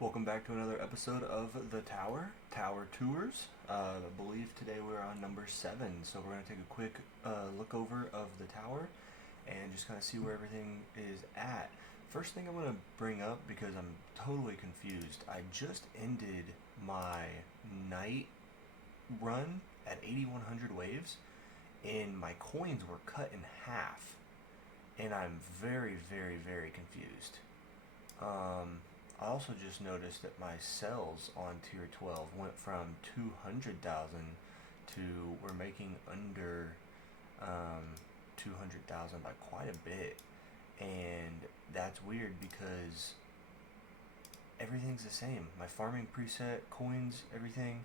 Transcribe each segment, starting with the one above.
Welcome back to another episode of The Tower Tours. I believe today we're on number 7, so we're going to take a quick look over of the tower and just kind of see where everything is at. First thing I'm going to bring up, because I'm totally confused, I just ended my night run at 8100 waves and my coins were cut in half, and I'm very, very, very confused. I also just noticed that my cells on tier 12 went from 200,000 to we're making under 200,000 by quite a bit. And that's weird because everything's the same. My farming preset, coins, everything.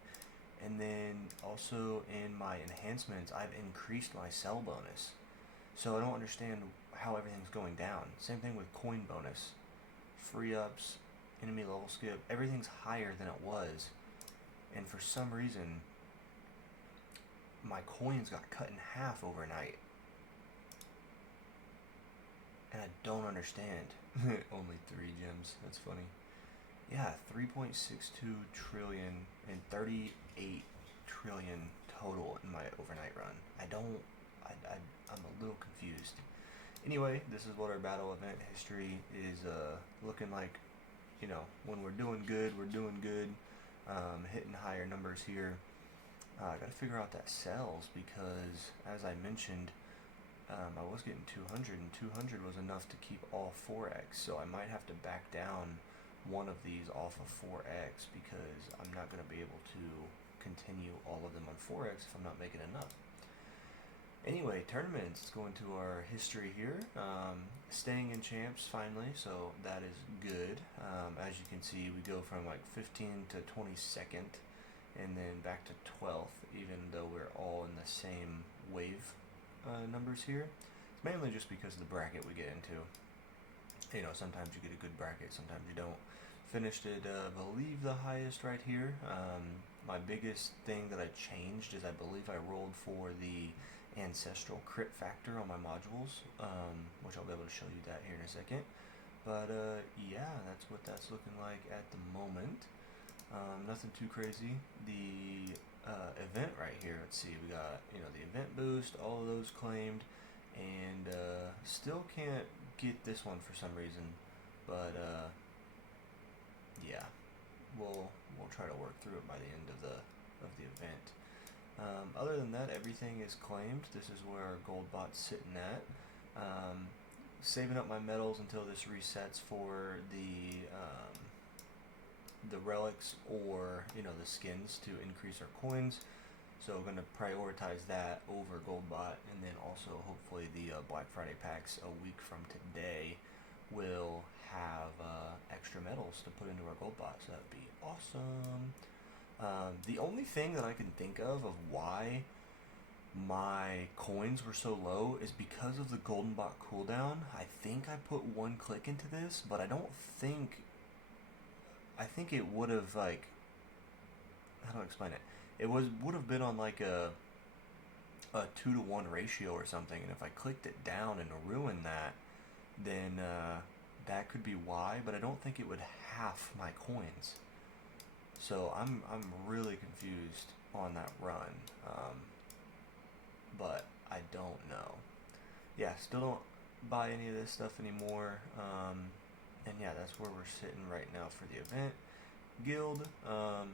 And then also in my enhancements, I've increased my cell bonus. So I don't understand how everything's going down. Same thing with coin bonus. Free ups, enemy level skip, everything's higher than it was, and for some reason my coins got cut in half overnight, and I don't understand. Only 3 gems, that's funny. Yeah, 3.62 trillion and 38 trillion total in my overnight run. I'm a little confused. Anyway, this is what our battle event history is looking like. You know, when we're doing good, we're doing good. Hitting higher numbers here. I got to figure out that sells because, as I mentioned, I was getting 200, and 200 was enough to keep all 4x. So I might have to back down one of these off of 4x because I'm not going to be able to continue all of them on 4x if I'm not making enough. Anyway, tournaments, let's go into our history here. Staying in champs finally, so that is good. As you can see, we go from like 15 to 22nd and then back to 12th, even though we're all in the same wave numbers here. It's mainly just because of the bracket we get into. You know, sometimes you get a good bracket, sometimes you don't. Finished at, I believe, the highest right here. My biggest thing that I changed is I believe I rolled for the ancestral crit factor on my modules, which I'll be able to show you that here in a second. But yeah, that's what that's looking like at the moment. Nothing too crazy. The event right here, let's see, we got, you know, the event boost, all of those claimed, and still can't get this one for some reason, but yeah, we'll try to work through it by the end of the event. Other than that, everything is claimed. This is where our gold bot's sitting at. Saving up my medals until this resets for the relics, or, you know, the skins to increase our coins. So we're going to prioritize that over gold bot, and then also hopefully the Black Friday packs a week from today will have extra medals to put into our gold bot, so that would be awesome. The only thing that I can think of why my coins were so low is because of the golden bot cooldown. I think I put one click into this, but I think it would have, like, how do I explain it? It would have been on like a 2-to-1 ratio or something, and if I clicked it down and ruined that, then that could be why, but I don't think it would half my coins. So I'm really confused on that run, but I don't know. Yeah, still don't buy any of this stuff anymore, and yeah, that's where we're sitting right now for the event. Guild,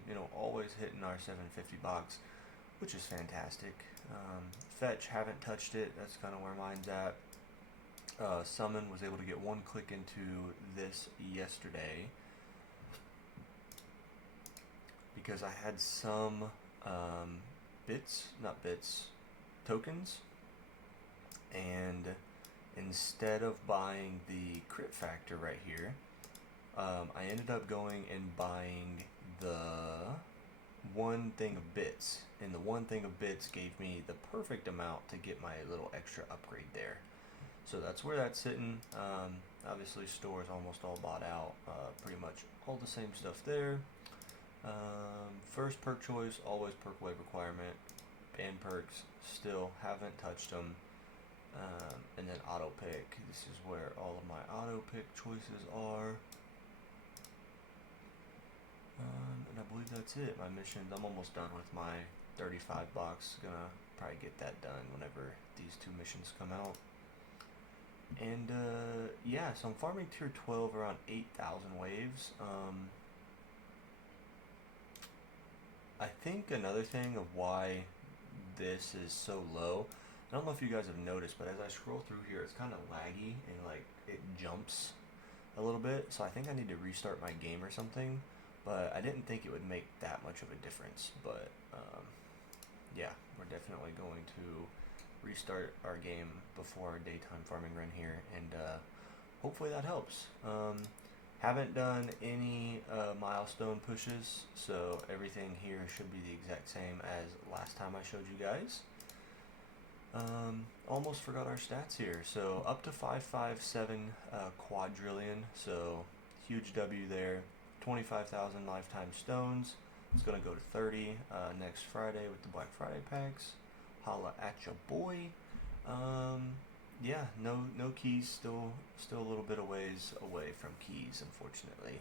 you know, always hitting our 750 box, which is fantastic. Fetch, haven't touched it, that's kind of where mine's at. Summon, was able to get one click into this yesterday because I had some tokens, and instead of buying the crit factor right here, I ended up going and buying the one thing of bits, and the one thing of bits gave me the perfect amount to get my little extra upgrade there. So that's where that's sitting. Obviously, store is almost all bought out. Pretty much all the same stuff there. First perk choice, always perk wave requirement. Band perks, still haven't touched them. And then auto pick. This is where all of my auto pick choices are. that's it. My missions. I'm almost done with my 35 box. Gonna probably get that done whenever these two missions come out. And yeah, so I'm farming tier 12 around 8,000 waves. I think another thing of why this is so low, I don't know if you guys have noticed, but as I scroll through here, it's kind of laggy and like it jumps a little bit. So I think I need to restart my game or something. But I didn't think it would make that much of a difference. But yeah, we're definitely going to restart our game before our daytime farming run here, and hopefully that helps. Haven't done any milestone pushes, so everything here should be the exact same as last time I showed you guys. Almost forgot our stats here. So up to 557 quadrillion, so huge W there. 25,000 lifetime stones. It's gonna go to 30 next Friday with the Black Friday packs. Holla at your boy. Yeah, no keys. Still a little bit of ways away from keys, unfortunately.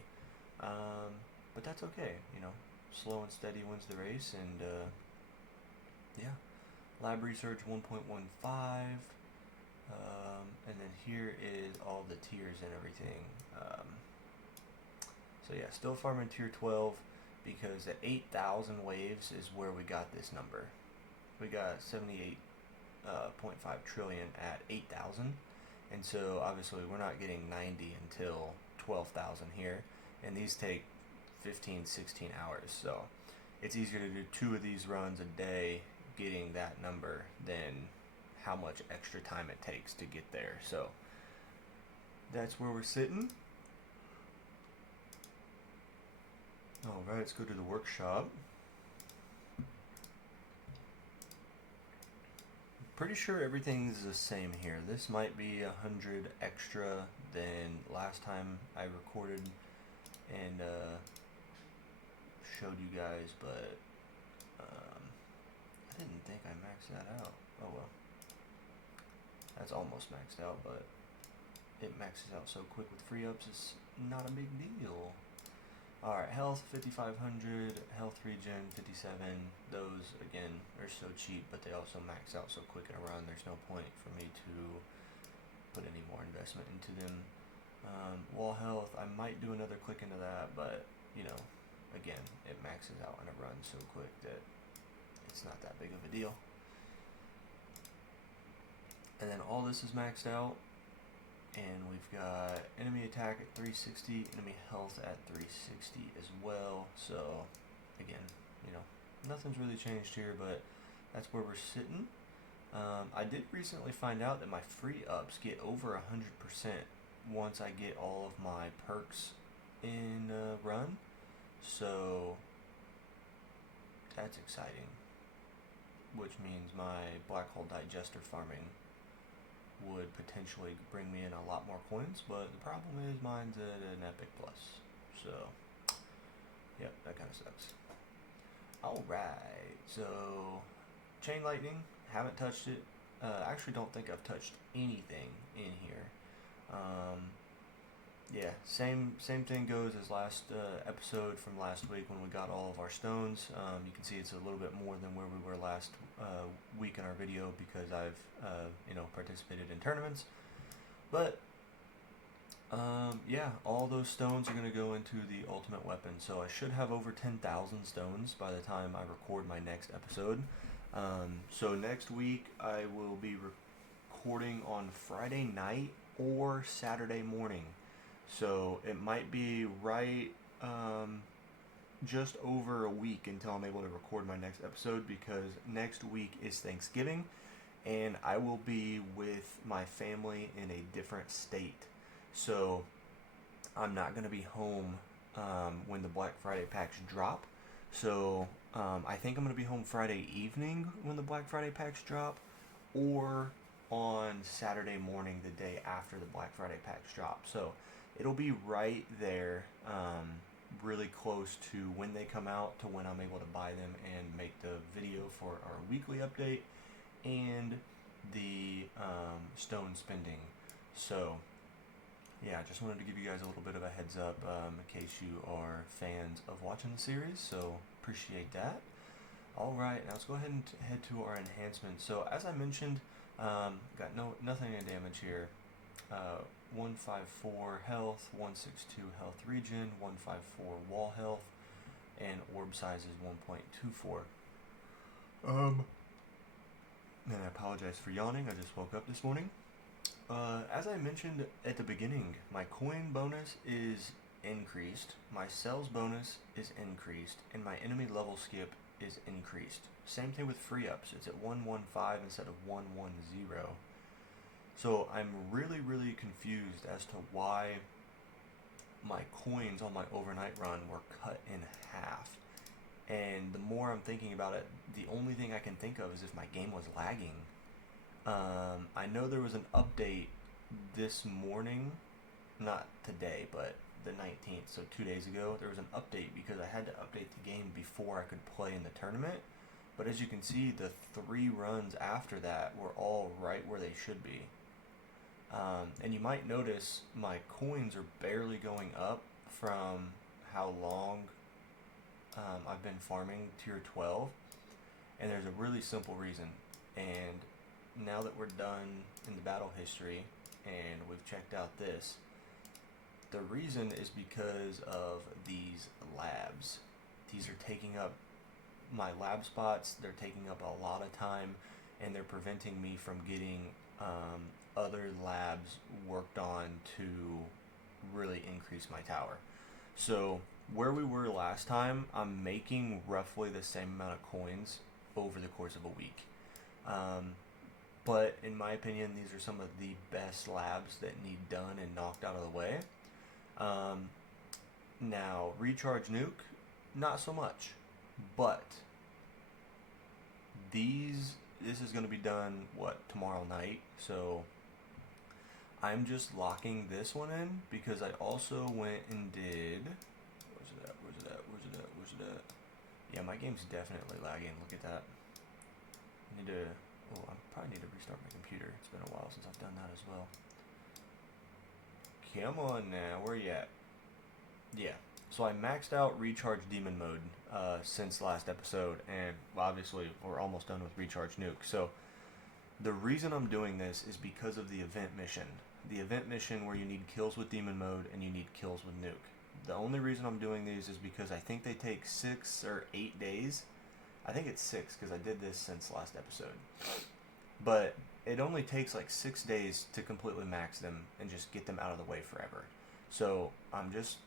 But that's okay. You know, slow and steady wins the race, and yeah. Lab research 1.15. And then here is all the tiers and everything. So yeah, still farming tier 12 because at 8,000 waves is where we got this number. We got 78.5 trillion at 8,000, and so obviously we're not getting 90 until 12,000 here, and these take 15-16 hours, so it's easier to do 2 of these runs a day getting that number than how much extra time it takes to get there. So that's where we're sitting. Alright, let's go to the workshop. Pretty sure everything is the same here. This might be 100 extra than last time I recorded and showed you guys, but I didn't think I maxed that out. Oh well. That's almost maxed out, but it maxes out so quick with free ups, it's not a big deal. Alright, health 5,500, health regen 57. Those, again, are so cheap, but they also max out so quick in a run, there's no point for me to put any more investment into them. Wall health, I might do another click into that, but, you know, again, it maxes out in a run so quick that it's not that big of a deal. And then all this is maxed out. And we've got enemy attack at 360, enemy health at 360 as well. So, again, you know, nothing's really changed here, but that's where we're sitting. I did recently find out that my free ups get over 100% once I get all of my perks in run. So, that's exciting. Which means my black hole digester farming would potentially bring me in a lot more coins, but the problem is mine's at an epic plus. So, yep, that kind of sucks. Alright, so chain lightning, haven't touched it. Actually don't think I've touched anything in here. Yeah, same thing goes as last episode from last week when we got all of our stones. You can see it's a little bit more than where we were last week in our video because I've you know, participated in tournaments. But yeah, all those stones are going to go into the ultimate weapon. So I should have over 10,000 stones by the time I record my next episode. So next week I will be recording on Friday night or Saturday morning. So it might be right just over a week until I'm able to record my next episode, because next week is Thanksgiving and I will be with my family in a different state. So I'm not going to be home when the Black Friday packs drop. So I think I'm going to be home Friday evening when the Black Friday packs drop, or on Saturday morning the day after the Black Friday packs drop. So it'll be right there, really close to when they come out to when I'm able to buy them and make the video for our weekly update and the stone spending. So yeah, I just wanted to give you guys a little bit of a heads up in case you are fans of watching the series, so appreciate that. All right, now let's go ahead and head to our enhancements. So as I mentioned, got nothing in damage here. 154 health, 162 health regen, 154 wall health, and orb size is 1.24. And I apologize for yawning. I just woke up this morning. As I mentioned at the beginning, my coin bonus is increased, my sales bonus is increased, and my enemy level skip is increased. Same thing with free ups. It's at 115 instead of 110. So I'm really confused as to why my coins on my overnight run were cut in half. And the more I'm thinking about it, the only thing I can think of is if my game was lagging. I know there was an update this morning, not today, but the 19th, so 2 days ago, there was an update because I had to update the game before I could play in the tournament. But as you can see, the 3 runs after that were all right where they should be. And you might notice my coins are barely going up from how long I've been farming tier 12. And there's a really simple reason. And now that we're done in the battle history and we've checked out this, the reason is because of these labs. These are taking up my lab spots, they're taking up a lot of time, and they're preventing me from getting other labs worked on to really increase my tower. So where we were last time, I'm making roughly the same amount of coins over the course of a week. But in my opinion, these are some of the best labs that need done and knocked out of the way. Now, recharge nuke, not so much. But this is going to be done, tomorrow night. So I'm just locking this one in because I also went and did... Where's it at? Yeah, my game's definitely lagging. Look at that. I probably need to restart my computer. It's been a while since I've done that as well. Come on now, where you at? Yeah, so I maxed out Recharge Demon Mode since last episode, and obviously we're almost done with Recharge Nuke. So the reason I'm doing this is because of the event mission. The event mission where you need kills with Demon Mode and you need kills with Nuke. The only reason I'm doing these is because I think they take 6 or 8 days. I think it's 6 because I did this since last episode. But it only takes like 6 days to completely max them and just get them out of the way forever. So I'm just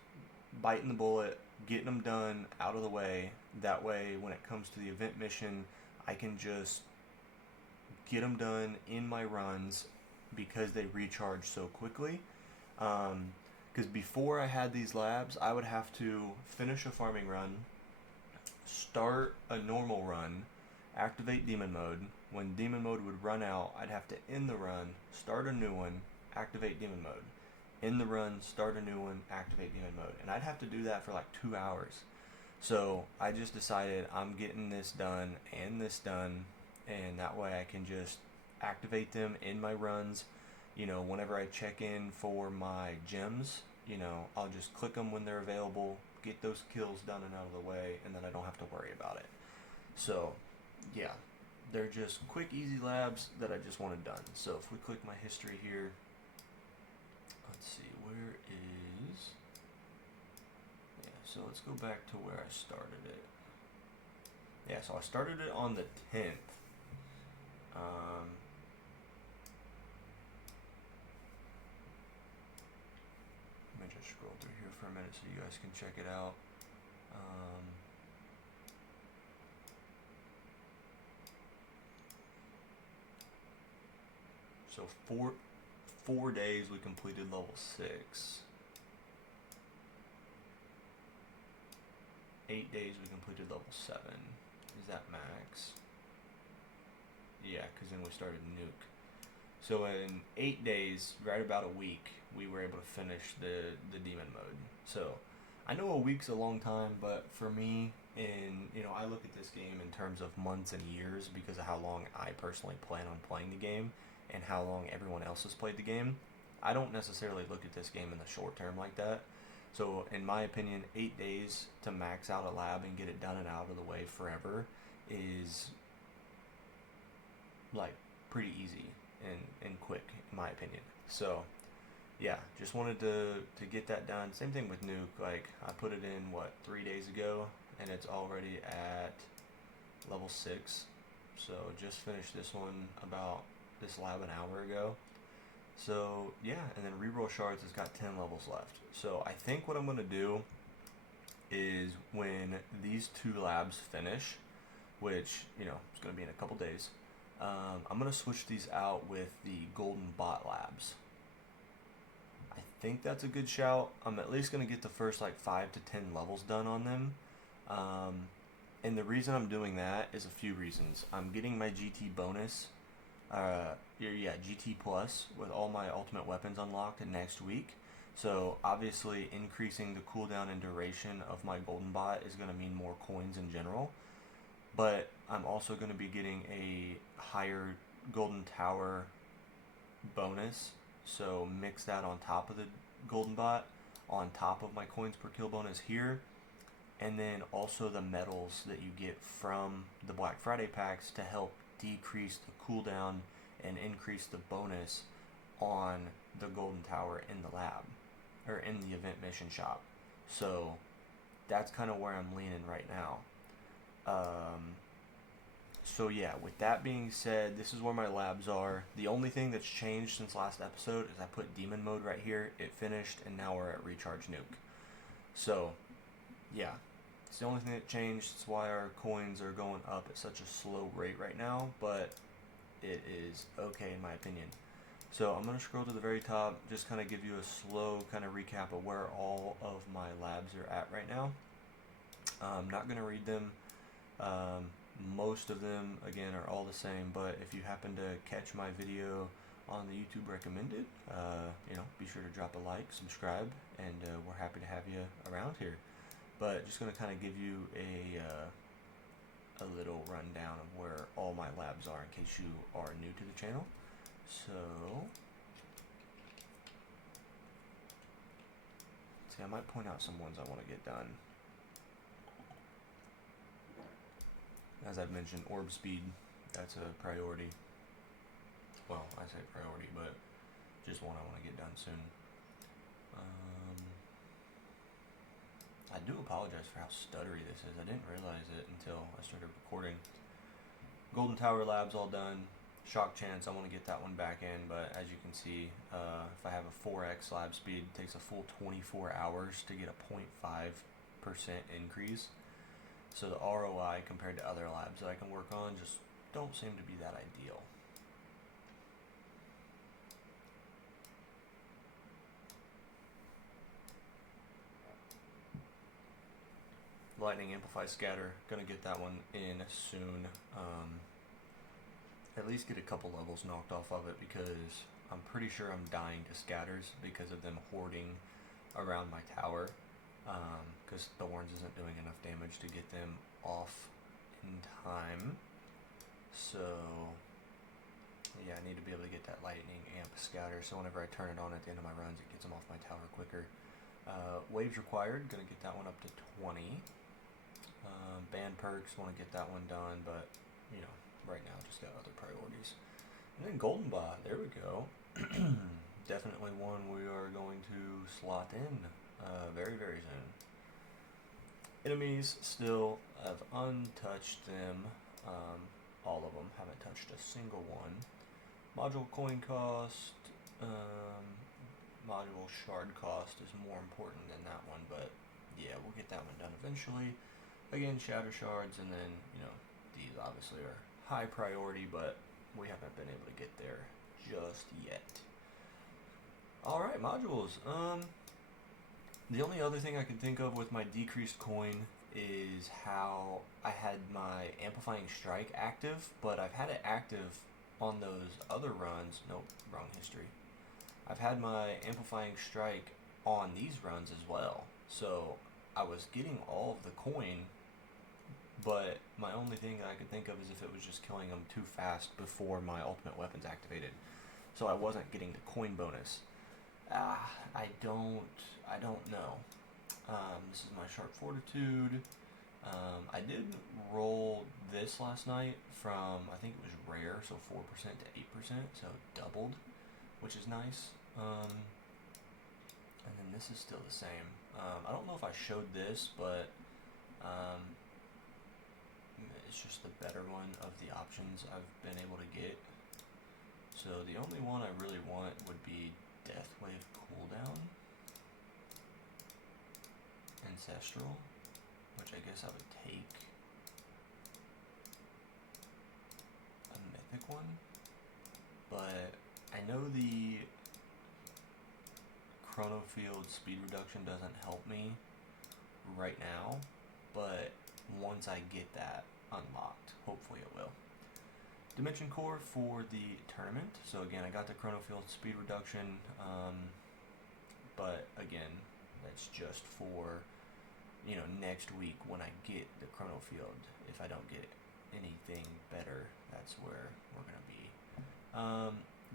biting the bullet, getting them done out of the way. That way, when it comes to the event mission, I can just get them done in my runs because they recharge so quickly. Because before I had these labs, I would have to finish a farming run, start a normal run, activate Demon Mode. When Demon Mode would run out, I'd have to end the run, start a new one, activate Demon Mode. End the run, start a new one, activate Demon Mode. And I'd have to do that for like 2 hours. So I just decided I'm getting this done and this done, and that way I can just activate them in my runs. You know, whenever I check in for my gems, you know, I'll just click them when they're available, get those kills done and out of the way, and then I don't have to worry about it. So, yeah, they're just quick, easy labs that I just wanted done. So if we click my history here, let's see, where is... Yeah, so let's go back to where I started it. Yeah, so I started it on the 10th. Let me just scroll through here for a minute so you guys can check it out. So 4 days we completed level 6. 8 days we completed level 7. Is that max? Yeah, because then we started Nuke. So in 8 days, right about a week, we were able to finish the Demon Mode. So I know a week's a long time, but for me, I look at this game in terms of months and years because of how long I personally plan on playing the game and how long everyone else has played the game. I don't necessarily look at this game in the short term like that. So in my opinion, 8 days to max out a lab and get it done and out of the way forever is like pretty easy and quick in my opinion. So yeah, just wanted to get that done. Same thing with Nuke. Like I put it in 3 days ago, and it's already at level 6. So just finished this one about this lab an hour ago. So yeah, and then reroll shards has got 10 levels left. So I think what I'm gonna do is when these 2 labs finish, which is gonna be in a couple days, I'm gonna switch these out with the golden bot labs. I think that's a good shout. I'm at least gonna get the first 5 to 10 levels done on them. And the reason I'm doing that is a few reasons. I'm getting my GT bonus, GT plus with all my ultimate weapons unlocked next week. So obviously increasing the cooldown and duration of my golden bot is going to mean more coins in general. But I'm also going to be getting a higher golden tower bonus. So mix that on top of the golden bot, on top of my coins per kill bonus here. And then also the medals that you get from the Black Friday packs to help decrease the cooldown and increase the bonus on the golden tower in the lab or in the event mission shop. So that's kind of where I'm leaning right now. So yeah, with that being said, this is where my labs are. The only thing that's changed since last episode is I put demon mode right here. It finished, and now we're at recharge nuke. So yeah, it's the only thing that changed. It's why our coins are going up at such a slow rate right now, but it is okay in my opinion. So I'm going to scroll to the very top, just kind of give you a slow kind of recap of where all of my labs are at right now. I'm not going to read them. Most of them, again, are all the same, but if you happen to catch my video on the YouTube recommended, be sure to drop a like, subscribe, and we're happy to have you around here. But just going to kind of give you a little rundown of where all my labs are in case you are new to the channel. So, see, I might point out some ones I want to get done. As I've mentioned, orb speed, that's a priority. Well, I say priority, but just one I want to get done soon. I do apologize for how stuttery this is. I didn't realize it until I started recording. Golden Tower Labs all done. Shock Chance, I want to get that one back in, but as you can see, if I have a 4x lab speed, it takes a full 24 hours to get a 0.5% increase. So the ROI compared to other labs that I can work on just don't seem to be that ideal. Lightning Amplify Scatter, gonna get that one in soon. At least get a couple levels knocked off of it because I'm pretty sure I'm dying to scatters because of them hoarding around my tower. Because Thorns isn't doing enough damage to get them off in time. So yeah, I need to be able to get that Lightning Amp Scatter, so whenever I turn it on at the end of my runs, it gets them off my tower quicker. Waves required, gonna get that one up to 20. Band perks, want to get that one done, but right now just got other priorities. And then Golden Bot, there we go. Definitely one we are going to slot in very, very soon. Enemies still have untouched them. All of them, haven't touched a single one. Module coin cost, module shard cost is more important than that one, but yeah, we'll get that one done eventually. Again, shatter shards, and then these obviously are high priority, but we haven't been able to get there just yet. Alright, modules. The only other thing I can think of with my decreased coin is how I had my Amplifying Strike active, but I've had it active on those other runs. Nope, wrong history. I've had my Amplifying Strike on these runs as well. So I was getting all of the coin, but my only thing that I could think of is if it was just killing them too fast before my ultimate weapons activated. So I wasn't getting the coin bonus. I don't know. This is my sharp fortitude. I did roll this last night from, I think it was rare, so 4% to 8%, so doubled, which is nice. And then this is still the same. I don't know if I showed this, but um, it's just the better one of the options I've been able to get. So the only one I really want would be Deathwave Cooldown, Ancestral, which I guess I would take a mythic one, but I know the Chrono Field speed reduction doesn't help me right now, but once I get that unlocked, hopefully it will. Dimension Core for the tournament. So again, I got the Chrono Field speed reduction, but again, that's just for, you know, next week when I get the Chrono Field. If I don't get anything better, that's where we're gonna be.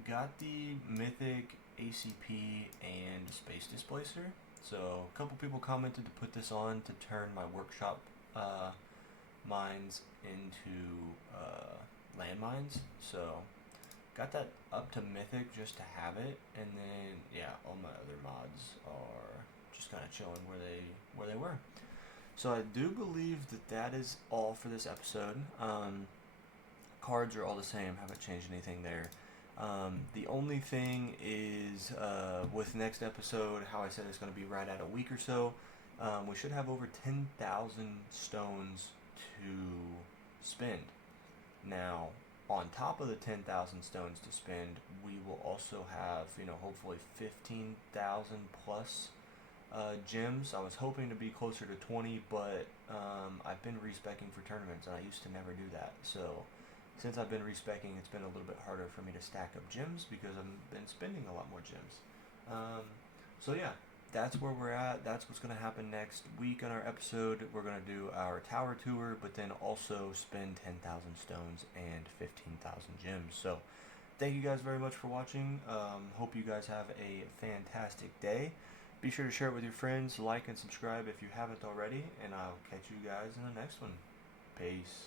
Got the Mythic ACP and Space Displacer. So a couple people commented to put this on to turn my workshop mines into landmines. So got that up to Mythic just to have it, and then yeah, all my other mods are just kind of chilling where they were. So I do believe that is all for this episode. Cards are all the same, haven't changed anything there. The only thing is with next episode, how I said it's going to be right at a week or so. We should have over 10,000 stones to spend. Now, on top of the 10,000 stones to spend, we will also have, you know, hopefully 15,000 plus gems. I was hoping to be closer to 20, but I've been respeccing for tournaments, and I used to never do that. So since I've been respeccing, it's been a little bit harder for me to stack up gems because I've been spending a lot more gems. So yeah, that's where we're at. That's what's going to happen next week on our episode. We're going to do our tower tour, but then also spend 10,000 stones and 15,000 gems. So thank you guys very much for watching. Hope you guys have a fantastic day. Be sure to share it with your friends, like and subscribe if you haven't already, and I'll catch you guys in the next one. Peace.